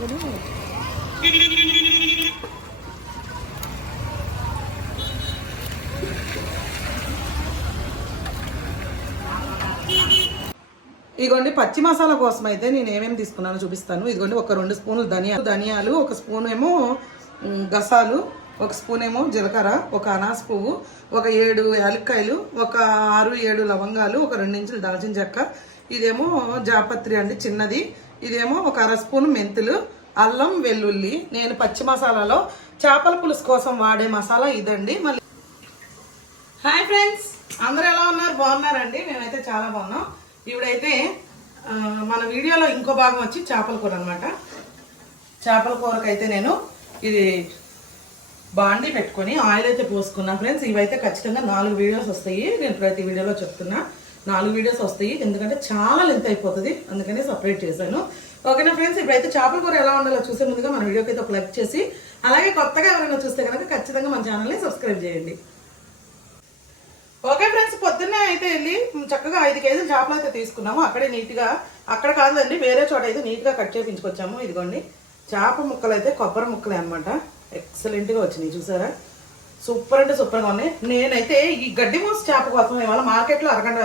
కూడా ఇదిగోండి పచ్చి మసాలా కోసం అయితే నేను ఏమేమి తీసుకున్నానో చూపిస్తాను. ఇదిగోండి ఒక రెండు స్పూన్లు ధనియాలు ధనియాలు ఒక స్పూన్ ఏమో గసాలు ఒక స్పూన్ ఏమో జీలకర్ర ఒక అనాస పువ్వు ఒక ఏడు యాలక్కాయలు ఒక ఆరు ఏడు లవంగాలు ఒక రెండించులు దాల్చిన చెక్క ఇదేమో జాపత్రి అండి చిన్నది. ఇదేమో ఒక అర స్పూన్ మెంతులు అల్లం వెల్లుల్లి. నేను పచ్చి మసాలాలో చేపల పులుసు కోసం వాడే మసాలా ఇదండి. మళ్ళీ హాయ్ ఫ్రెండ్స్ అందరు ఎలా ఉన్నారు? బాగున్నారండి? మేమైతే చాలా బాగున్నాం. ఇవిడైతే మన వీడియోలో ఇంకో భాగం వచ్చి చేపల కూర అనమాట చేపల కూరకైతే నేను ఇది బాండి పెట్టుకొని ఆయిల్ అయితే పోసుకున్నా. ఫ్రెండ్స్ ఇవైతే ఖచ్చితంగా నాలుగు వీడియోస్ వస్తాయి. నేను ప్రతి వీడియోలో చెప్తున్నా. నాలుగు వీడియోస్ వస్తాయి. ఎందుకంటే చాలా లెంత్ అయిపోతుంది. అందుకనే సపరేట్ చేశాను. ఓకేనా ఫ్రెండ్స్ ఇప్పుడైతే చేపల కూర ఎలా ఉండాలో చూసే ముందుగా మన వీడియోకి అయితే ఒక లైక్ చేసి అలాగే కొత్తగా ఎవరైనా చూస్తే కనుక ఖచ్చితంగా మన ఛానల్ని సబ్స్క్రైబ్ చేయండి. ఓకే ఫ్రెండ్స్ పొద్దున్నే అయితే వెళ్ళి చక్కగా ఐదు కేజీలు చేపలు అయితే తీసుకున్నాము. అక్కడే నీట్గా అక్కడ కాదండి వేరే చోట అయితే నీట్గా కట్ చేయించుకొచ్చాము ఇదిగోండి చేప ముక్కలు అయితే కొబ్బరి ముక్కలే అనమాట ఎక్సలెంట్గా వచ్చినాయి చూసారా? సూపర్ అంటే సూపర్గా ఉన్నాయి. నేనైతే ఈ గడ్డి మూస చేప కోసం ఇవాళ మార్కెట్లో అరగంట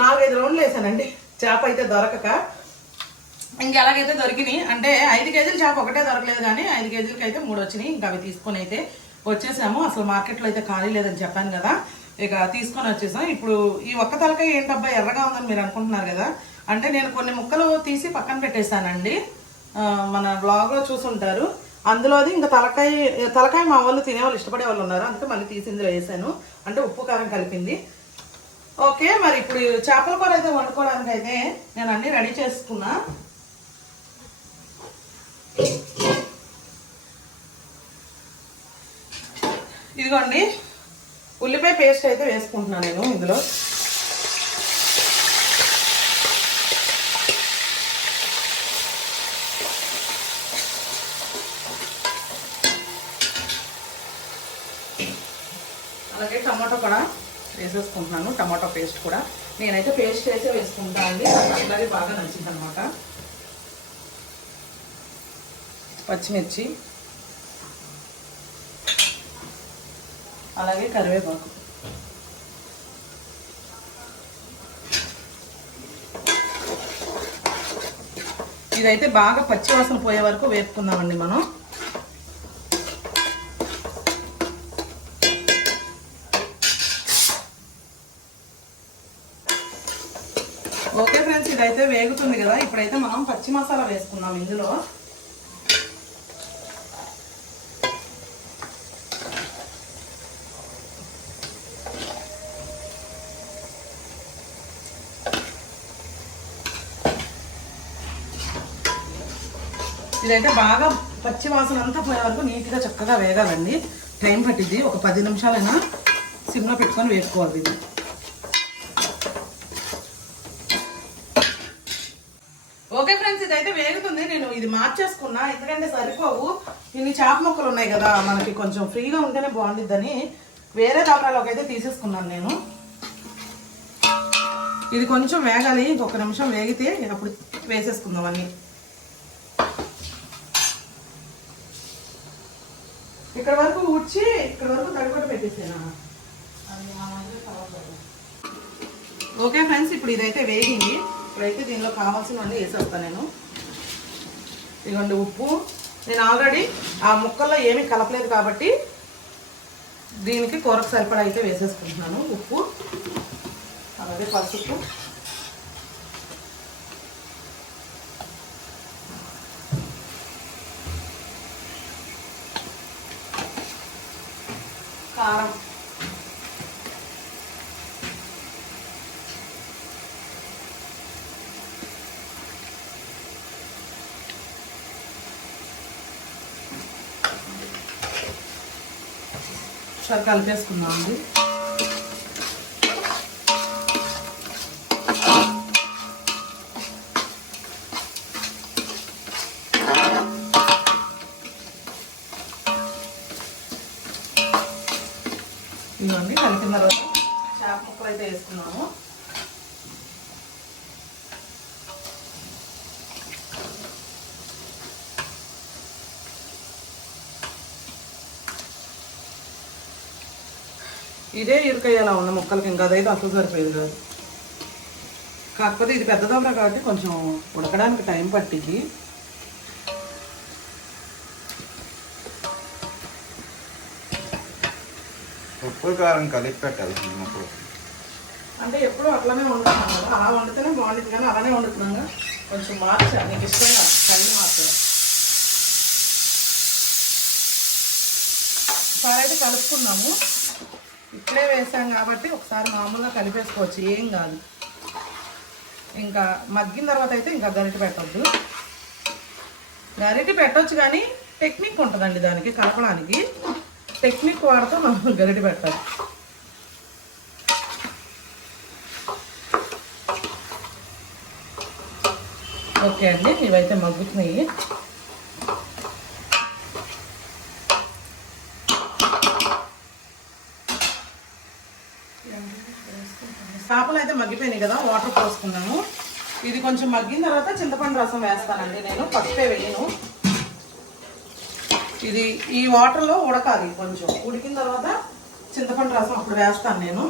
నాలుగైదు రౌండ్లు వేసానండి. చేప అయితే దొరకక. ఇంకెలాగైతే దొరికినాయి అంటే ఐదు కేజీలు చేప ఒకటే దొరకలేదు కానీ ఐదు కేజీలకి అయితే మూడు వచ్చినాయి. ఇంకా అవి తీసుకొని అయితే వచ్చేసాము. అసలు మార్కెట్లో అయితే ఖాళీ లేదని చెప్పాను కదా. ఇక తీసుకొని వచ్చేసాం. ఇప్పుడు ఈ ఒక్క తలకాయ ఏంటబ్బా ఎర్రగా ఉందని మీరు అనుకుంటున్నారు కదా. అంటే నేను కొన్ని ముక్కలు తీసి పక్కన పెట్టేశానండి. మన బ్లాగ్లో చూసుంటారు. అందులోది ఇంకా తలకాయ తలకాయ మా వాళ్ళు తినేవాళ్ళు ఇష్టపడే వాళ్ళు ఉన్నారు. అందుకే మళ్ళీ తీసి ఇందులో వేసాను. అంటే ఉప్పు కారం కలిపింది. ఓకే మరి ఇప్పుడు చేపల కూర అయితే వండుకోవడానికి అయితే నేను అన్ని రెడీ చేసుకున్నా. ఇదిగోండి ఉల్లిపాయ పేస్ట్ అయితే వేసుకుంటున్నాను నేను ఇందులో. అలాగే టమాటో కూడా. వేసేసుకుంటున్నాను టమాటో పేస్ట్ కూడా. నేనైతే పేస్ట్ వేసే వేసుకుంటాను అండి. నాకు బాగా నచ్చింది అనమాట పచ్చిమిర్చి. అలాగే కరివేపాకు. ఇదైతే బాగా పచ్చివాసన పోయే వరకు వేపుకుందామండి మనం ఓకే ఫ్రెండ్స్ ఇదైతే వేగుతుంది కదా ఇప్పుడైతే మనం పచ్చి మసాలా వేసుకుందాం ఇందులో. ఇదైతే బాగా పచ్చి వాసన అంతా పోయే వరకు నీట్గా చక్కగా వేగాలండి. టైం పట్టింది ఒక పది నిమిషాలైనా సిమ్లో పెట్టుకొని వేసుకోవాలి ఇది ఓకే ఫ్రెండ్స్ ఇదైతే వేగుతుంది. నేను ఇది మార్చేసుకున్నా. ఎందుకంటే సరిపోవు. ఇన్ని చేప ముక్కలు ఉన్నాయి కదా మనకి కొంచెం ఫ్రీగా ఉంటేనే బాగుండిద్దని వేరే దాబరాలోకి అయితే తీసేసుకున్నాను నేను. ఇది కొంచెం వేగాలి. ఇంకొక నిమిషం వేగితే అప్పుడు వేసేసుకుందాం అన్నీ. ఇక్కడ వరకు ఉడ్చి ఇక్కడ వరకు తడిపడి పెట్టేసాను? ఓకే ఫ్రెండ్స్ ఇప్పుడు ఇదైతే వేగింది. ఇప్పుడైతే దీనిలో కావాల్సినవన్నీ వేసేస్తాను నేను. ఇదిగోండి ఉప్పు. నేను ఆల్రెడీ ఆ ముక్కల్లో ఏమీ కలపలేదు కాబట్టి దీనికి కూరకు సరిపడా అయితే వేసేసుకుంటున్నాను. ఉప్పు. అలాగే పసుపు. కారం. సరే కలిపేసుకుందాం అండి ఇవన్నీ కలిపిన తర్వాత చేప ముక్కలు అయితే వేసుకున్నాము ఇదే ఇరుకయ్యేలా ఉన్న ముక్కలకి ఇంకా అదైతే అసలు సరిపోయేది కాదు. కాకపోతే ఇది పెద్ద దొంగ కాబట్టి కొంచెం ఉడకడానికి టైం పట్టింది ఉప్పు కారం కలిపి పెట్టాలి చిన్నప్పుడు. అంటే ఎప్పుడూ అట్లానే వండుతున్నాను కదా. అలా వండితేనే బాగుంటుంది కానీ అలానే వండుతున్నాగా కొంచెం మార్చా నీకు ఇష్టంగా కళ్ళు మార్చడం ఒకసారి అయితే కలుపుకున్నాము. ఇప్పుడే వేసాం కాబట్టి ఒకసారి మామూలుగా కలిపేసుకోవచ్చు. ఏం కాదు. ఇంకా మగ్గిన తర్వాత అయితే ఇంకా గరిటి పెట్టొద్దు. గరిటి పెట్టచ్చు కానీ టెక్నిక్ ఉంటుందండి దానికి కలపడానికి. టెక్నిక్ వాడితే మనం గరిటి పెట్టాలి ఓకే అండి ఇవైతే మగ్గుతున్నాయి. చేపలు అయితే మగ్గిపోయినాయి కదా వాటర్ పోసుకున్నాము ఇది కొంచెం మగ్గిన తర్వాత చింతపండు రసం వేస్తానండి నేను పసుపే వేయను. ఇది ఈ వాటర్లో ఉడకాలి కొంచెం. ఉడికిన తర్వాత చింతపండు రసం అప్పుడు వేస్తాను నేను.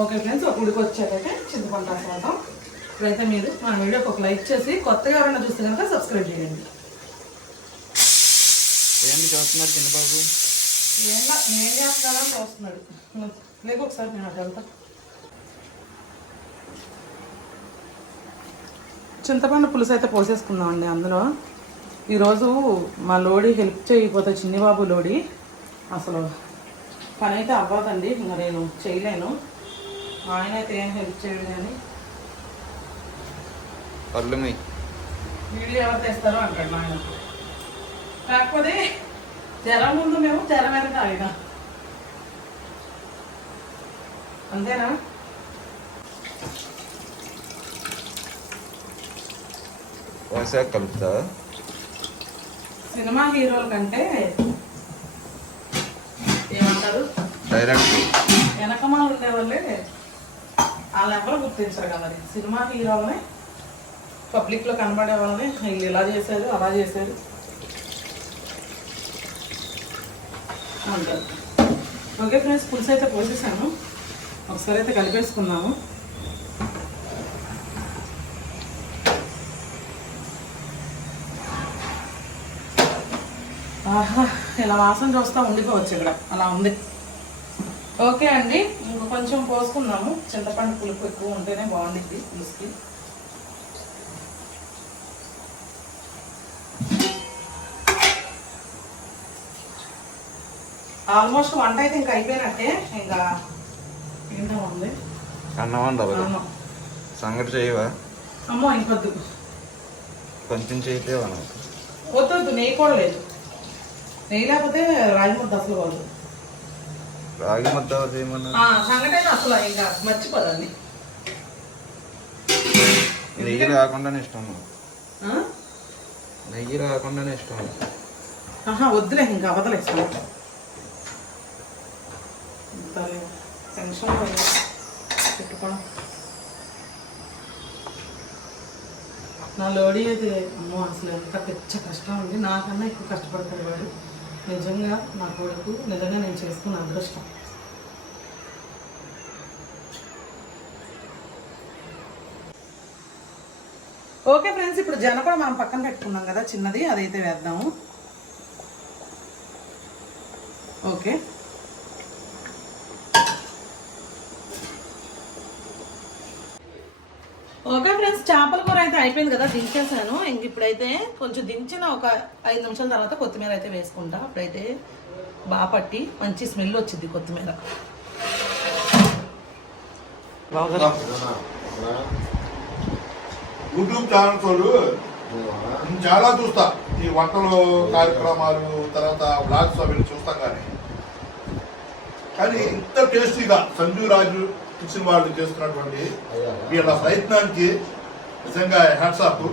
ఓకే ఫ్రెండ్స్ ఒక ఉడికి వచ్చాకైతే చింతపండు రసం వేద్దాం ఇప్పుడైతే మీరు మన వీడియోకి ఒక లైక్ చేసి కొత్తగా ఎవరైనా చూస్తే కనుక సబ్స్క్రైబ్ చేయండి. ఏంటి చూస్తున్నారు చిన్నబాబు? ఏం ఏం చేస్తున్నారని చూస్తున్నాడు. లేక ఒకసారి నేను అటు వెళ్తా. చింతపండు పులుసు అయితే పోసేసుకుందామండి అందులో. ఈరోజు మా లోడి హెల్ప్ చేయకపోతే చిన్నిబాబు లోడి. అసలు పని అయితే అవ్వదండి ఇంకా నేను చేయలేను. ఆయన అయితే ఏం హెల్ప్ చేయడు కానీ. పళ్ళు మీ వీడియో ఎవరు తెస్తారో అంటాడు నాయన కాకపోతే తెర ముందు మేము తెర వెనక ఆయన అంతేనా? కలుపుతా? సినిమా హీరోల కంటే ఏమంటారు? డైరెక్ట్ వెనకమాల ఉండే వాళ్ళే వాళ్ళని ఎవరు గుర్తించరు కదా మరి? సినిమా హీరోలని పబ్లిక్లో కనబడే వాళ్ళని వీళ్ళు ఇలా చేశారు అలా చేశారు. అంటారు ఓకే ఫ్రెండ్స్ పులుసు అయితే పోసేసాను. ఒకసారి అయితే కలిపేసుకున్నాము ఆహా ఇలా వాసన చూస్తా ఉండిపోవచ్చు ఇక్కడ. అలా ఉంది. ఓకే అండి ఇంక కొంచెం పోసుకుందాము చింతపండు పులుపు ఎక్కువ ఉంటేనే బాగుండిద్ది పులుసుకి. ఆల్మోస్ట్ వంట అయితే ఇంకా అయిపోయినట్టే ఇంకా ఏంటో ఉంది అన్నం వండాలి సంగటి చేయవా? అమ్మో ఇంకొద్దు కొంచెం చేయితే మనం వద్దొద్దు నెయ్యి కూడా లేదు. నెయ్యి లేకపోతే రాగి ముద్ద అసలు కాదు రాగి ముద్ద చేయమన్నా అసలు ఇంకా మర్చిపోదండి. నెయ్యి రాకుండానే ఇష్టం? నెయ్యి రాకుండానే ఇష్టం. ఆహా వద్దులే ఇంకా అవతలే టెన్షన్ పెట్టుకోవడం నా లోడీ అయితే అమ్మో అసలు ఎంత పెద్ద కష్టం ఉంది నాకన్నా ఎక్కువ కష్టపడతాడు వాడు. నిజంగా నా కొడుకు నిజంగా నేను చేసుకున్న అదృష్టం. ఓకే ఫ్రెండ్స్ ఇప్పుడు జన కూడా మనం పక్కన పెట్టుకున్నాం కదా చిన్నది అదైతే వేద్దాము. ఓకే. ఓకే ఫ్రెండ్స్ చేపల కూర అయితే అయిపోయింది కదా దించేసాను. ఇంక ఇప్పుడైతే కొంచెం దించిన ఒక ఐదు నిమిషాల తర్వాత కొత్తిమీర అయితే వేసుకుంటా. అప్పుడైతే బాగా పట్టి మంచి స్మెల్ వచ్చింది కొత్తిమీర. యూట్యూబ్ ఛానల్స్ వాళ్ళు నేను చాలా చూస్తా. ఈ వంటలు కార్యక్రమాలు తర్వాత బ్లాగ్స్ అవి చూస్తాం కానీ కానీ ఇంత టేస్టీగా సంజు రాజు కిచెన్ వాళ్ళు చేస్తున్నటువంటి వీళ్ళ ప్రయత్నానికి నిజంగా హ్యాట్సాప్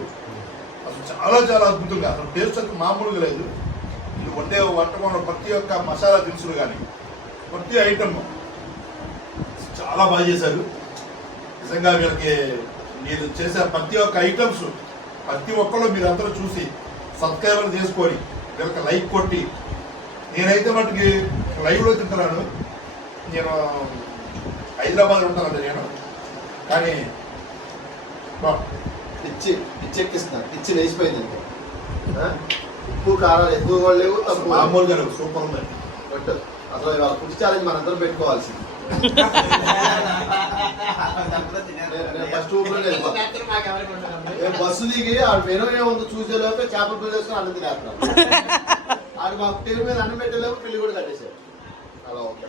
అసలు చాలా చాలా అద్భుతంగా. అసలు టేస్ట్ అసలు మామూలుగా లేదు. ఇది వండే వంటకంలో ప్రతి ఒక్క మసాలా దినుసులు కానీ ప్రతి ఐటమ్ చాలా బాగా చేశారు. నిజంగా వీళ్ళకి మీరు చేసే ప్రతి ఒక్క ఐటమ్స్ ప్రతి ఒక్కళ్ళు మీరు అందరూ చూసి సబ్స్క్రైబర్లు చేసుకొని వీళ్ళకి లైక్ కొట్టి నేనైతే మటుకి లైవ్లో తింటున్నాను. నేను హైదరాబాద్ ఉంటానండి నేను. కానీ పిచ్చి పిచ్చి ఎక్కిస్తున్నారు పిచ్చి లేచిపోయింది. ఆ? ఉప్పు కారాలు ఎక్కువ కూడా లేవు తక్కువ. మామూలుగా లేవు, సూపర్ ఉంది. బట్ అసలు ఇవాళ ఫుడ్ ఛాలెంజ్ మనందరం పెట్టుకోవాల్సింది. ఫస్ట్ బస్సు దిగి ఆ మెనూ ఏముందో చూసే లోపే చేపల వేసుకొని అన్నం తినేస్తున్నాం ఆడు మాకు టీవీ మీద అన్నం పెట్టేలోపు పిల్లి కూడా కట్టేశారు అలా ఓకే.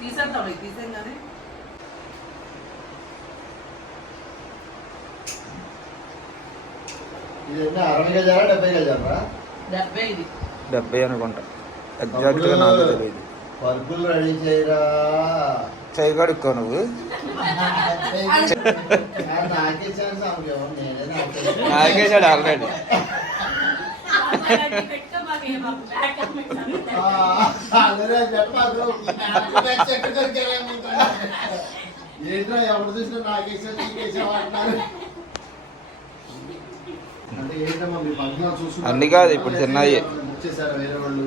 తీసేద్దాం తీసేయంగానే ఇది ఎన్ని? అరవై గజాలా డెబ్బై అనుకుంటా. ఎగ్జాక్ట్గా నాకు తెలియదు. పరుపులు రెడీ చేయరా? చేయగడుక్కో నువ్వు. నాకే ఛాన్స్ అవసరం నేనే నాకే. నాకేసాడు ఆల్రెడీ. ఏంట్రా ఎవరు చూసినా నాకేసా నీకేసావా అంటున్నారు అంటే ఏంటమ్మా మీ పక్కన చూస్తున్నారు అన్ని కాదు, ఇప్పుడు వాళ్ళు?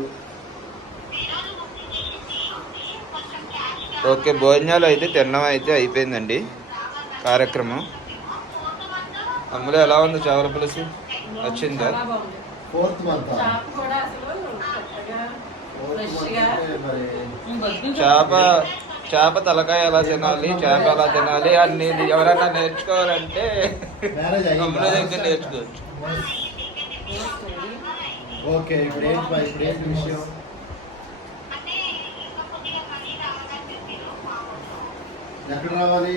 ఓకే భోజనాలు అయితే తినడం అయితే అయిపోయిందండి. కార్యక్రమం. అమ్ములు ఎలా ఉంది చేపల పులుసు? వచ్చిందా చేప కూడా అసలు కొత్తగా ఫ్రెష్గా మరి చేప చేప తలకాయ ఎలా తినాలి? చేప ఎలా తినాలి? అన్ని ఎవరైనా నేర్చుకోవాలంటే అమ్ముల దగ్గర నేర్చుకోవచ్చు. ఓకే ఇప్పుడు ఏంటి మరి ఇప్పుడు ఏంటి విషయం ఎక్కడ రావాలి